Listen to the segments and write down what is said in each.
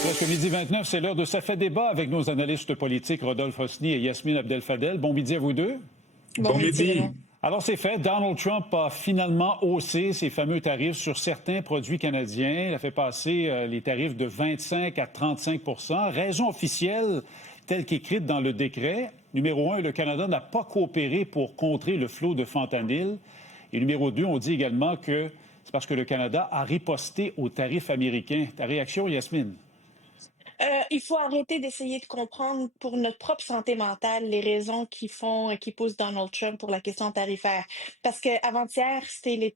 Presque midi 29, c'est l'heure de Ça fait débat avec nos analystes politiques Rodolphe Hosny et Yasmine Abdel-Fadel. Bon midi à vous deux. Bon midi. Alors, c'est fait. Donald Trump a finalement haussé ses fameux tarifs sur certains produits canadiens. Il a fait passer les tarifs de 25 à 35 Raison officielle, telle qu'écrite dans le décret. Numéro 1, le Canada n'a pas coopéré pour contrer le flot de fentanyl. Et numéro 2, on dit également que c'est parce que le Canada a riposté aux tarifs américains. Ta réaction, Yasmine? Il faut arrêter d'essayer de comprendre pour notre propre santé mentale les raisons qui poussent Donald Trump pour la question tarifaire. Parce que avant-hier, c'était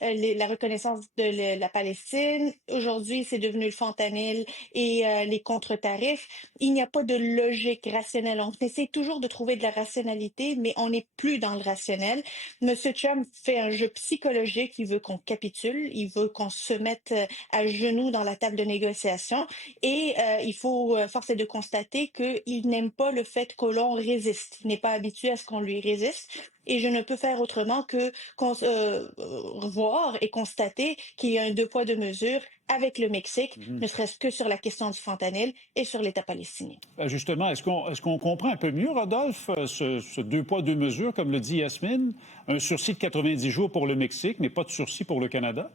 la reconnaissance de la Palestine. Aujourd'hui, c'est devenu le fentanyl et les contre-tarifs. Il n'y a pas de logique rationnelle. On essaie toujours de trouver de la rationalité, mais on n'est plus dans le rationnel. Monsieur Trump fait un jeu psychologique. Il veut qu'on capitule. Il veut qu'on se mette à genoux dans la table de négociation. Et force est de constater qu'il n'aime pas le fait que l'on résiste. Il n'est pas habitué à ce qu'on lui résiste. Et je ne peux faire autrement que voir et constater qu'il y a un deux poids, deux mesures avec le Mexique, ne serait-ce que sur la question du fentanyl et sur l'État palestinien. Justement, est-ce qu'on comprend un peu mieux, Rodolphe, ce deux poids, deux mesures, comme le dit Yasmine? Un sursis de 90 jours pour le Mexique, mais pas de sursis pour le Canada?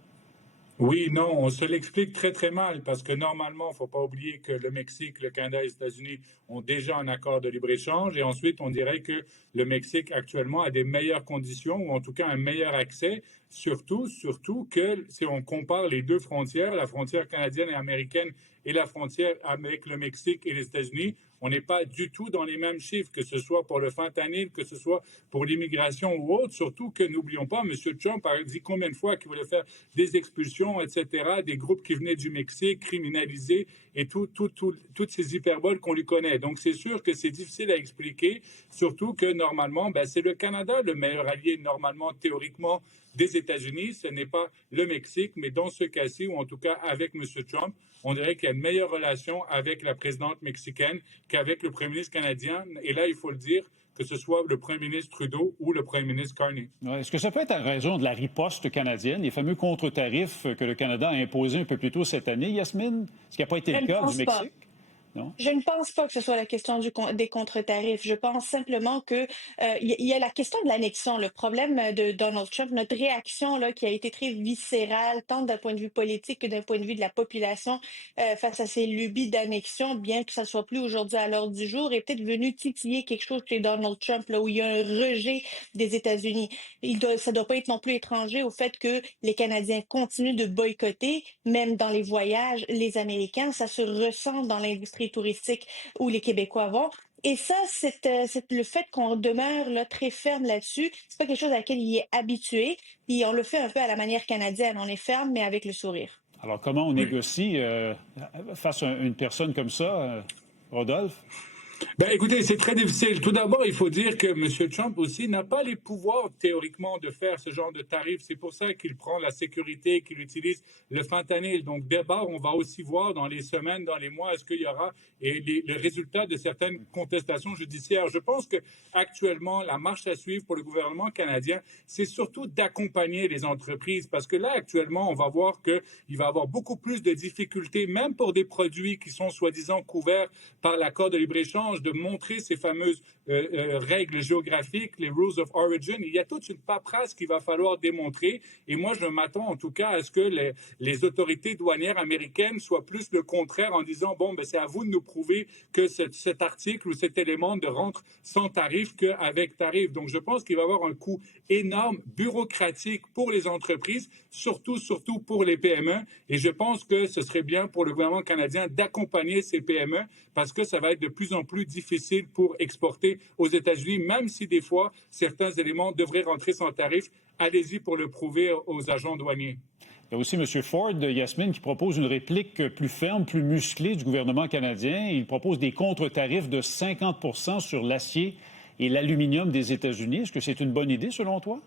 Oui, non, on se l'explique très, très mal parce que normalement, il ne faut pas oublier que le Mexique, le Canada et les États-Unis ont déjà un accord de libre-échange et ensuite, on dirait que le Mexique actuellement a des meilleures conditions ou en tout cas un meilleur accès, surtout que si on compare les deux frontières, la frontière canadienne et américaine et la frontière avec le Mexique et les États-Unis, on n'est pas du tout dans les mêmes chiffres, que ce soit pour le fentanyl, que ce soit pour l'immigration ou autre. Surtout que, n'oublions pas, M. Trump a dit combien de fois qu'il voulait faire des expulsions, etc., des groupes qui venaient du Mexique, criminalisés, et toutes ces hyperboles qu'on lui connaît. Donc, c'est sûr que c'est difficile à expliquer, surtout que, normalement, c'est le Canada le meilleur allié, normalement, théoriquement, des États-Unis. Ce n'est pas le Mexique, mais dans ce cas-ci, ou en tout cas avec M. Trump, on dirait qu'il y a une meilleure relation avec la présidente mexicaine qu'avec le premier ministre canadien. Et là, il faut le dire, que ce soit le premier ministre Trudeau ou le premier ministre Carney. Est-ce que ça peut être à raison de la riposte canadienne, les fameux contre-tarifs que le Canada a imposés un peu plus tôt cette année, Yasmine? Ce qui n'a pas été le cas du Mexique? Non? Je ne pense pas que ce soit la question des contre-tarifs. Je pense simplement que il y a la question de l'annexion. Le problème de Donald Trump, notre réaction là, qui a été très viscérale, tant d'un point de vue politique que d'un point de vue de la population face à ces lubies d'annexion, bien que ça soit plus aujourd'hui à l'ordre du jour, est peut-être venu titiller quelque chose chez Donald Trump, là, où il y a un rejet des États-Unis. Ça doit pas être non plus étranger au fait que les Canadiens continuent de boycotter, même dans les voyages, les Américains. Ça se ressent dans l'industrie touristique où les Québécois vont. Et ça, c'est le fait qu'on demeure là, très ferme là-dessus. C'est pas quelque chose à laquelle il est habitué. Et on le fait un peu à la manière canadienne. On est ferme, mais avec le sourire. Alors, comment on négocie face à une personne comme ça, Rodolphe? Écoutez, c'est très difficile. Tout d'abord, il faut dire que M. Trump aussi n'a pas les pouvoirs théoriquement de faire ce genre de tarifs. C'est pour ça qu'il prend la sécurité, qu'il utilise le fentanyl. Donc d'abord, on va aussi voir dans les semaines, dans les mois, est-ce qu'il y aura les résultats de certaines contestations judiciaires. Je pense que actuellement, la marche à suivre pour le gouvernement canadien, c'est surtout d'accompagner les entreprises parce que là, actuellement, on va voir qu'il va y avoir beaucoup plus de difficultés, même pour des produits qui sont soi-disant couverts par l'accord de libre-échange, de montrer ces fameuses règles géographiques, les rules of origin. Il y a toute une paperasse qu'il va falloir démontrer. Et moi, je m'attends en tout cas à ce que les autorités douanières américaines soient plus le contraire en disant, c'est à vous de nous prouver que cet article ou cet élément ne rentre sans tarif qu'avec tarif. Donc, je pense qu'il va y avoir un coût énorme, bureaucratique pour les entreprises, surtout pour les PME. Et je pense que ce serait bien pour le gouvernement canadien d'accompagner ces PME parce que ça va être de plus en plus difficile pour exporter aux États-Unis, même si des fois, certains éléments devraient rentrer sans tarif. Allez-y pour le prouver aux agents douaniers. Il y a aussi M. Ford, Yasmine, qui propose une réplique plus ferme, plus musclée du gouvernement canadien. Il propose des contre-tarifs de 50 sur l'acier et l'aluminium des États-Unis. Est-ce que c'est une bonne idée, selon toi?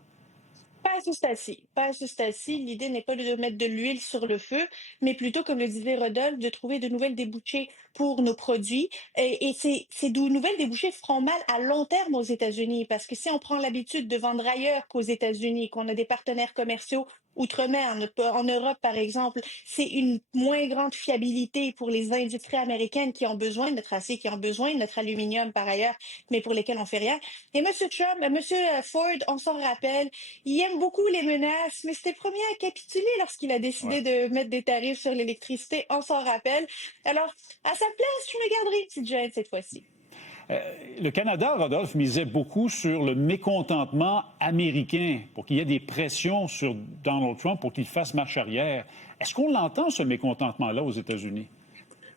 Pas à ce stade-ci. Pas à ce stade-ci. L'idée n'est pas de mettre de l'huile sur le feu, mais plutôt, comme le disait Rodolphe, de trouver de nouvelles débouchés pour nos produits. Et ces nouvelles débouchés feront mal à long terme aux États-Unis, parce que si on prend l'habitude de vendre ailleurs qu'aux États-Unis, qu'on a des partenaires commerciaux outre-mer. En Europe, par exemple, c'est une moins grande fiabilité pour les industries américaines qui ont besoin de notre acier, qui ont besoin de notre aluminium par ailleurs, mais pour lesquelles on fait rien. Et M. Trump, M. Ford, on s'en rappelle, il aime beaucoup les menaces, mais c'était le premier à capituler lorsqu'il a Ouais. décidé de mettre des tarifs sur l'électricité, on s'en rappelle. Alors, à sa place, je me garderai une petite gêne cette fois-ci. Le Canada, Rodolphe, misait beaucoup sur le mécontentement américain pour qu'il y ait des pressions sur Donald Trump pour qu'il fasse marche arrière. Est-ce qu'on l'entend, ce mécontentement-là, aux États-Unis?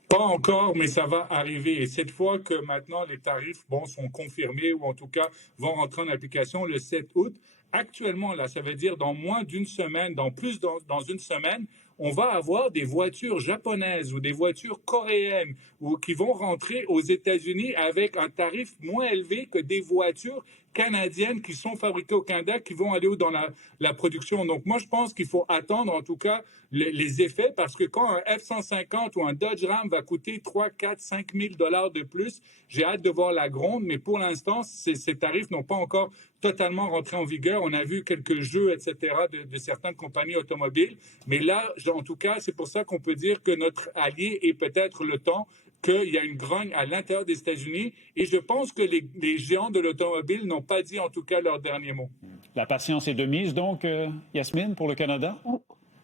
Pas encore, mais ça va arriver. Et cette fois que maintenant les tarifs sont confirmés ou en tout cas vont rentrer en application le 7 août, actuellement, là, ça veut dire dans moins d'une semaine, dans une semaine, on va avoir des voitures japonaises ou des voitures coréennes ou qui vont rentrer aux États-Unis avec un tarif moins élevé que des voitures canadiennes qui sont fabriquées au Canada, qui vont aller dans la production. Donc moi, je pense qu'il faut attendre en tout cas les effets parce que quand un F-150 ou un Dodge Ram va coûter 3, 4, 5 000 dollars de plus, j'ai hâte de voir la gronde, mais pour l'instant, ces tarifs n'ont pas encore totalement rentré en vigueur. On a vu quelques jeux, etc., de certaines compagnies automobiles. Mais là, en tout cas, c'est pour ça qu'on peut dire que notre allié est peut-être le temps, qu'il y a une grogne à l'intérieur des États-Unis. Et je pense que les géants de l'automobile n'ont pas dit en tout cas leur dernier mot. La patience est de mise, donc, Yasmine, pour le Canada?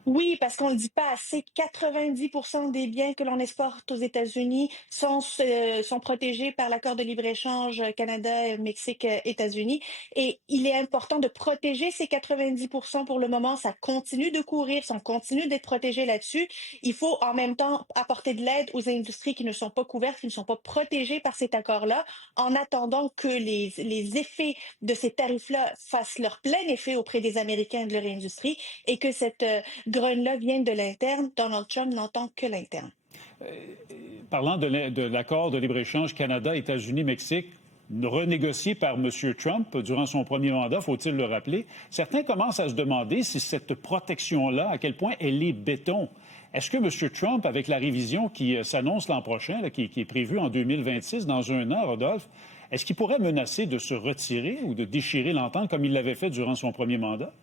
Oui, parce qu'on ne le dit pas assez, 90% des biens que l'on exporte aux États-Unis sont protégés par l'accord de libre-échange Canada, Mexique, États-Unis. Et il est important de protéger ces 90% pour le moment. Ça continue de courir, on continue d'être protégé là-dessus. Il faut en même temps apporter de l'aide aux industries qui ne sont pas couvertes, qui ne sont pas protégées par cet accord-là, en attendant que les effets de ces tarifs-là fassent leur plein effet auprès des Américains et de leur industrie et que cette grogne-là vient de l'interne. Donald Trump n'entend que l'interne. Parlant de l'accord de libre-échange Canada-États-Unis-Mexique, renégocié par M. Trump durant son premier mandat, faut-il le rappeler, certains commencent à se demander si cette protection-là, à quel point elle est béton. Est-ce que M. Trump, avec la révision qui s'annonce l'an prochain, là, qui est prévue en 2026, dans un an, Rodolphe, est-ce qu'il pourrait menacer de se retirer ou de déchirer l'entente comme il l'avait fait durant son premier mandat?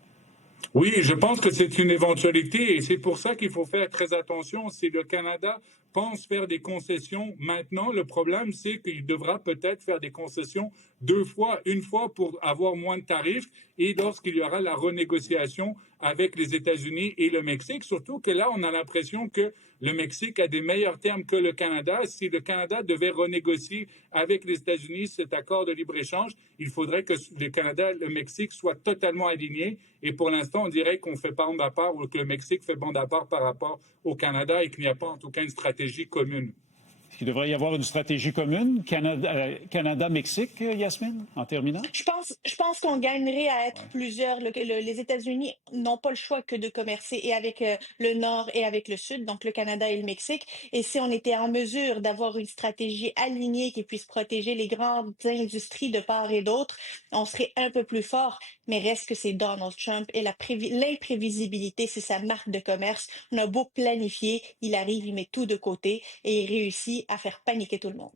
Oui, je pense que c'est une éventualité et c'est pour ça qu'il faut faire très attention. Si le Canada pense faire des concessions maintenant, le problème, c'est qu'il devra peut-être faire des concessions deux fois, une fois pour avoir moins de tarifs et lorsqu'il y aura la renégociation avec les États-Unis et le Mexique. Surtout que là, on a l'impression que le Mexique a des meilleurs termes que le Canada. Si le Canada devait renégocier avec les États-Unis cet accord de libre-échange, il faudrait que le Canada et le Mexique soient totalement alignés. Et pour l'instant, on dirait qu'on fait bande à part ou que le Mexique fait bande à part par rapport au Canada et qu'il n'y a pas en tout cas une stratégie commune. Est-ce qu'il devrait y avoir une stratégie commune, Canada-Mexique, Yasmine, en terminant? Je pense qu'on gagnerait à être Ouais. plusieurs. Les États-Unis n'ont pas le choix que de commercer et avec le Nord et avec le Sud, donc le Canada et le Mexique. Et si on était en mesure d'avoir une stratégie alignée qui puisse protéger les grandes industries de part et d'autre, on serait un peu plus fort. Mais reste que c'est Donald Trump et l'imprévisibilité, c'est sa marque de commerce. On a beau planifier, il arrive, il met tout de côté et il réussit à faire paniquer tout le monde.